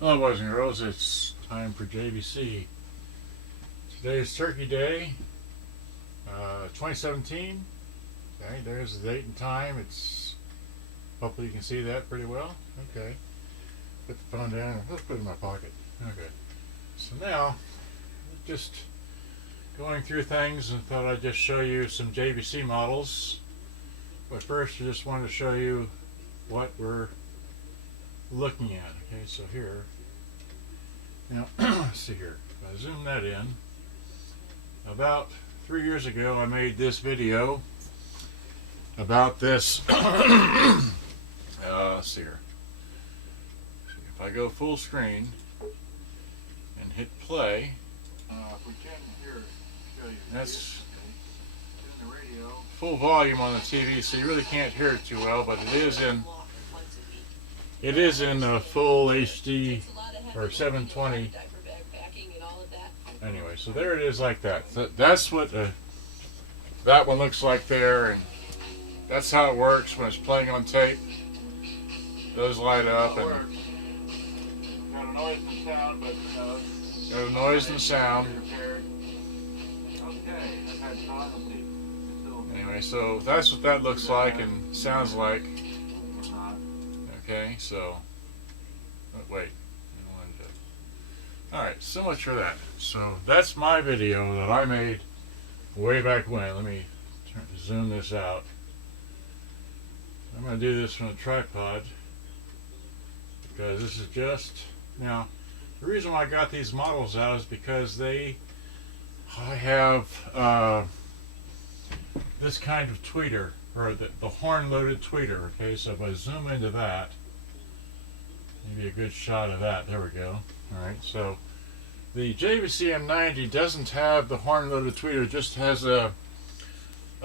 Hello boys and girls, it's time for JVC. Today is Turkey Day, 2017. Okay, there's the date and time. Hopefully you can see that pretty well. Okay, put the phone down. Let's put it in my pocket. Okay, so now just going through things and thought I'd just show you some JVC models. But first I just wanted to show you what we're looking at. Okay, so here, now let's see here, if I zoom that in, about 3 years ago I made this video about this. Let's see here, if I go full screen and hit play, if we can here, show you, that's in the radio, full volume on the TV, so you really can't hear it too well, but it is in full HD or 720. Anyway, so there it is like that. That's what that one looks like there, and that's how it works when it's playing on tape. Those light up and got a noise and sound, but got a noise and sound. Anyway, so that's what that looks like and sounds like. Okay, so wait. Alright, so much for that. So that's my video that I made way back when. Let me zoom this out. I'm going to do this from a tripod because this is just, now the reason why I got these models out is because I have this kind of tweeter, or the horn-loaded tweeter. Okay, so if I zoom into that, maybe a good shot of that. There we go. Alright, so the JVC M90 doesn't have the horn-loaded tweeter, it just has a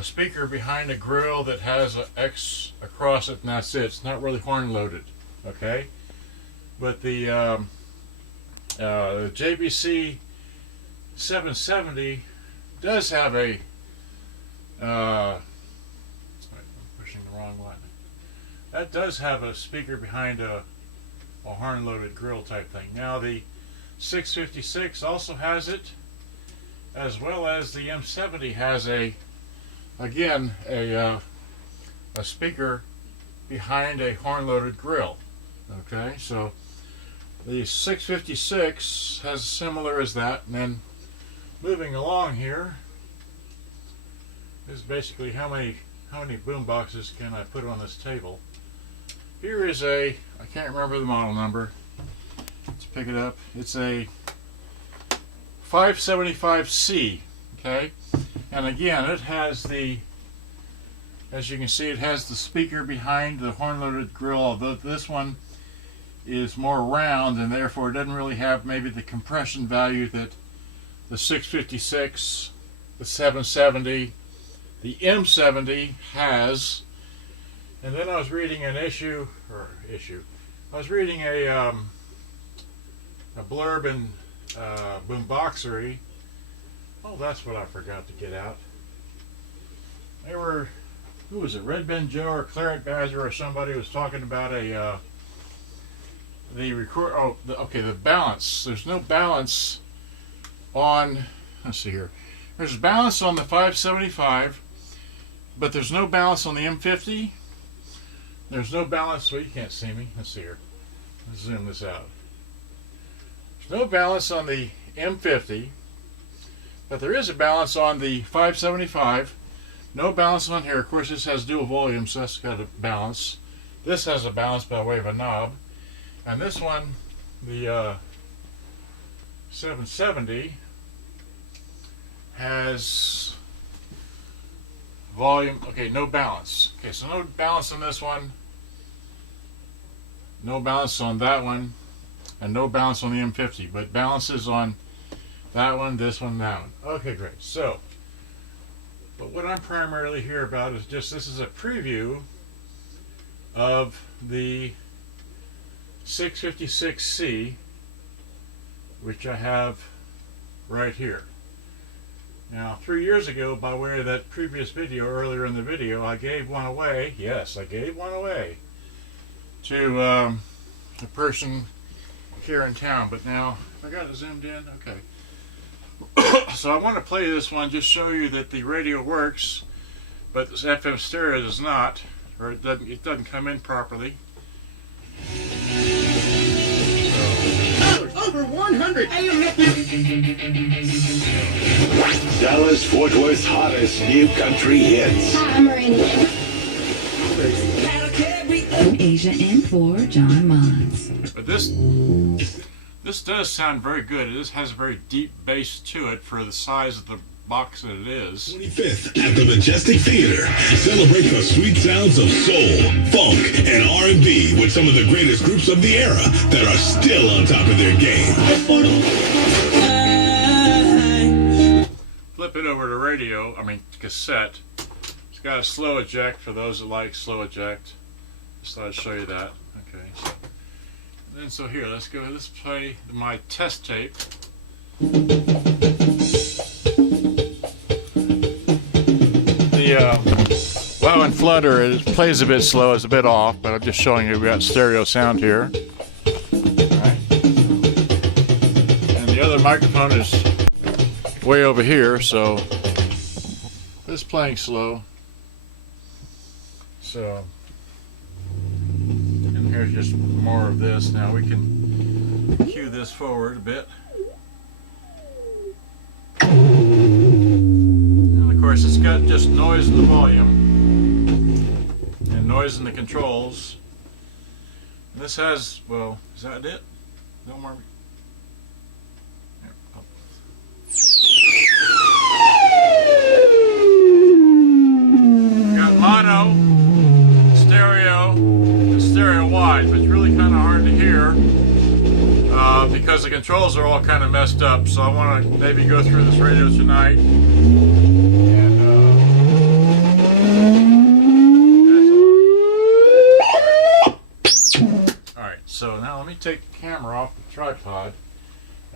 speaker behind a grill that has an X across it, and that's it. It's not really horn-loaded. Okay? But the JVC 770 does have a I'm pushing the wrong one. That does have a speaker behind a horn-loaded grill type thing. Now the 656 also has it, as well as the M70 has a speaker behind a horn-loaded grill. Okay, so the 656 has similar as that, and then moving along here is basically how many boom boxes can I put on this table. Here is I can't remember the model number. Let's pick it up. It's a 555C. Okay, and again, it has as you can see, it has the speaker behind the horn-loaded grill. Although this one is more round, and therefore it doesn't really have maybe the compression value that the 656, the 770, the M70 has. And then I was reading I was reading a blurb in Boomboxery. Oh, that's what I forgot to get out. They were, who was it, Red Ben Joe or Claret Badger or somebody was talking about the balance. There's no balance on, let's see here. There's balance on the 575, but there's no balance on the M50. There's no balance, well, you can't see me. Let's see here. Let's zoom this out. There's no balance on the M50, but there is a balance on the 575. No balance on here. Of course, this has dual volume, so that's got a balance. This has a balance by way of a knob. And this one, the 770, has volume. Okay, no balance. Okay, so no balance on this one. No balance on that one, and no balance on the M50, but balances on that one, this one, that one. Okay, great. So, but what I'm primarily here about is just, this is a preview of the 656C, which I have right here. Now, 3 years ago, by way of that previous video, earlier in the video, I gave one away. Yes, I gave one away to a person here in town. But now, I got it zoomed in. Okay. So I want to play this one, just show you that the radio works, but this FM stereo does not, or it doesn't come in properly. Over 100. Dallas Fort Worth's hottest new country hits. Hi, I'm Randy. Asia and for John Mons. But this does sound very good. It has a very deep bass to it for the size of the box that it is. 25th at the Majestic Theater. Celebrate the sweet sounds of soul, funk, and R&B with some of the greatest groups of the era that are still on top of their game. Flip it over to cassette. It's got a slow eject for those that like slow eject. Just thought I'd show you that. Okay. So here, let's play my test tape. The wow and flutter, it plays a bit slow, it's a bit off, but I'm just showing you we got stereo sound here. Alright. And the other microphone is way over here, so it's playing slow. So, and here's just more of this. Now we can cue this forward a bit. And of course it's got just noise in the volume and noise in the controls. And this has, well, is that it? No more. Got mono, stereo, and stereo wide, but it's really kind of hard to hear because the controls are all kind of messed up. So I want to maybe go through this radio tonight. And all right, so now let me take the camera off the tripod.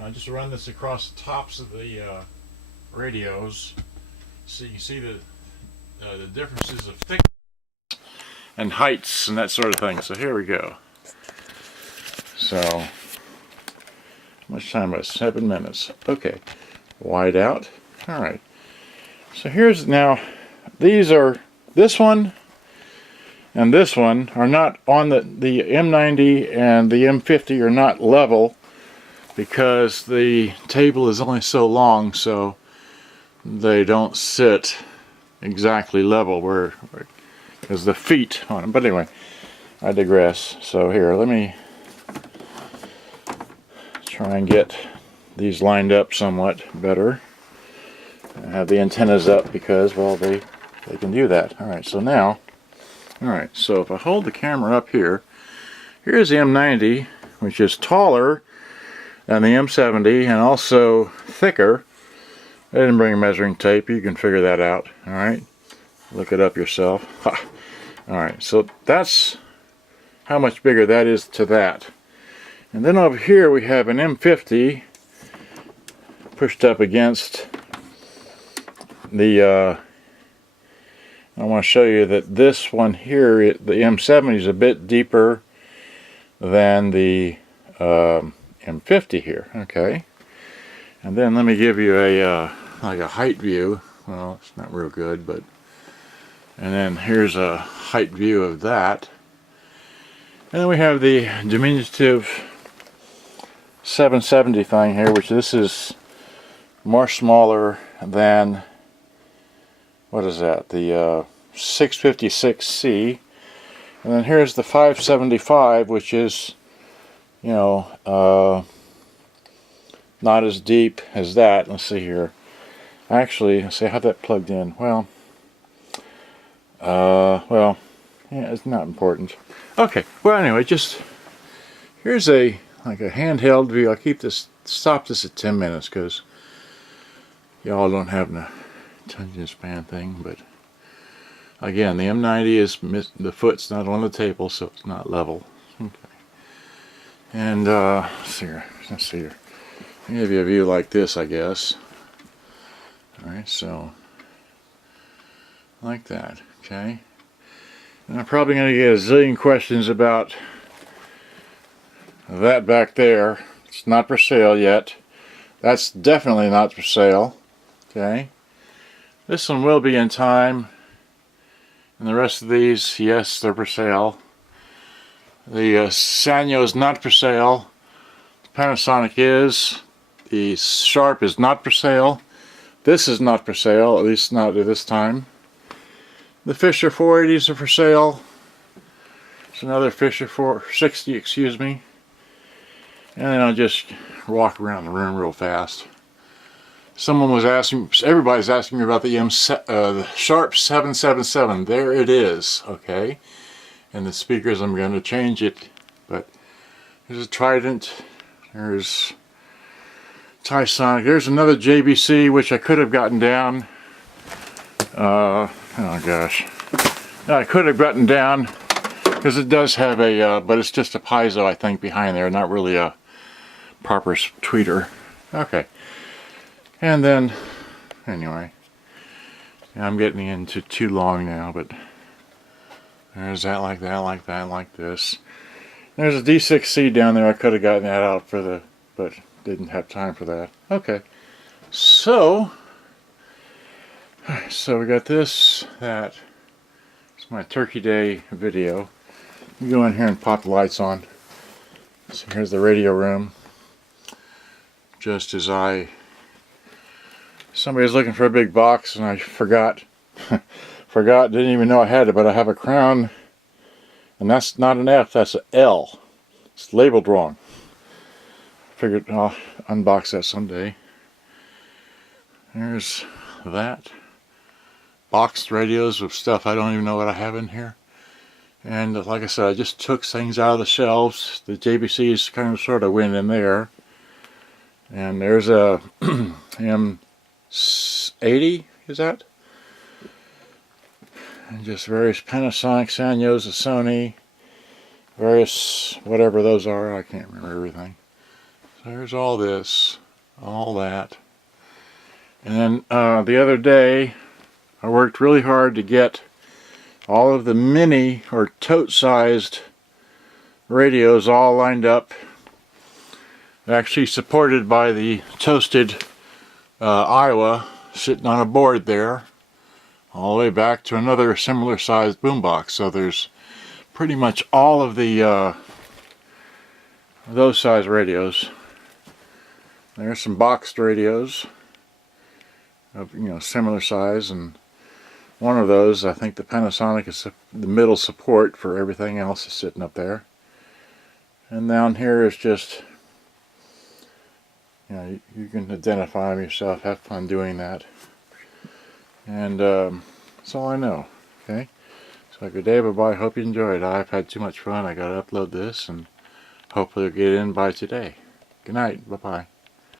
I'll just run this across the tops of the radios so you can see the differences of thickness and heights and that sort of thing. So here we go. So, how much time was 7 minutes. Okay, wide out. Alright, so here's now, these are, this one and this one are not on the M90 and the M50 are not level because the table is only so long, so they don't sit exactly level where because the feet on them. But anyway, I digress. So here, let me try and get these lined up somewhat better. I have the antennas up because, well, they can do that. All right, so now, all right, so if I hold the camera up here, here's the M90, which is taller than the M70 and also thicker. I didn't bring a measuring tape. You can figure that out. All right, look it up yourself. Ha. All right, so that's how much bigger that is to that. And then over here we have an M50 pushed up against the I want to show you that this one here, the M70 is a bit deeper than the M50 here. Okay, and then let me give you a like a height view. Well, it's not real good, but and then here's a height view of that. And then we have the diminutive 770 thing here, which this is more smaller than, what is that, the 656C. And then here's the 575, which is, you know, not as deep as that. Let's see here. Actually, let's see how that plugged in. Well, yeah, it's not important. Okay, well anyway, just here's a like a handheld view. I'll stop this at 10 minutes because y'all don't have the attention span thing. But again, the M90 is the foot's not on the table, so it's not level. Okay, and let's see here. I'll give you a view like this, I guess. All right, so like that. Okay. And I'm probably going to get a zillion questions about that back there, it's not for sale yet. That's definitely not for sale. Okay. This one will be in time. And the rest of these, yes, they're for sale. The Sanyo is not for sale. The Panasonic is. The Sharp is not for sale. This is not for sale, at least not at this time. The Fisher 480s are for sale. There's another Fisher 460, excuse me. And then I'll just walk around the room real fast. Someone was asking, everybody's asking me about the Sharp 777. There it is, okay? And the speakers, I'm going to change it. But there's a Trident. There's Tysonic. There's another JVC, which I could have gotten down. Oh gosh. I could have gotten down, because it does have a, but it's just a piezo, I think, behind there. Not really a proper tweeter. Okay. And then, anyway, I'm getting into too long now, but there's that, like that, like that, like this. There's a D6C down there. I could have gotten that out for the, but didn't have time for that. Okay, so we got this, that. It's my Turkey Day video. Let me go in here and pop the lights on. So here's the radio room. Just as somebody was looking for a big box and I forgot, didn't even know I had it, but I have a Crown, and that's not an F, that's an L. It's labeled wrong. Figured I'll unbox that someday. There's that. Boxed radios with stuff I don't even know what I have in here. And like I said, I just took things out of the shelves. The JVCs kind of sort of went in there. And there's a M80, is that? And just various Panasonic, Sanyos, a Sony, various whatever those are. I can't remember everything. So there's all this, all that. And then the other day, I worked really hard to get all of the mini or tote-sized radios all lined up. Actually supported by the toasted Iowa sitting on a board there, all the way back to another similar sized boombox. So there's pretty much all of the those size radios. There's some boxed radios of, you know, similar size, and one of those, I think the Panasonic is the middle support for everything else is sitting up there. And down here is just, you know, you can identify them yourself, have fun doing that. And that's all I know, okay? So good day, bye-bye, hope you enjoyed. I've had too much fun. I gotta upload this, and hopefully it'll get in by today. Good night, bye-bye.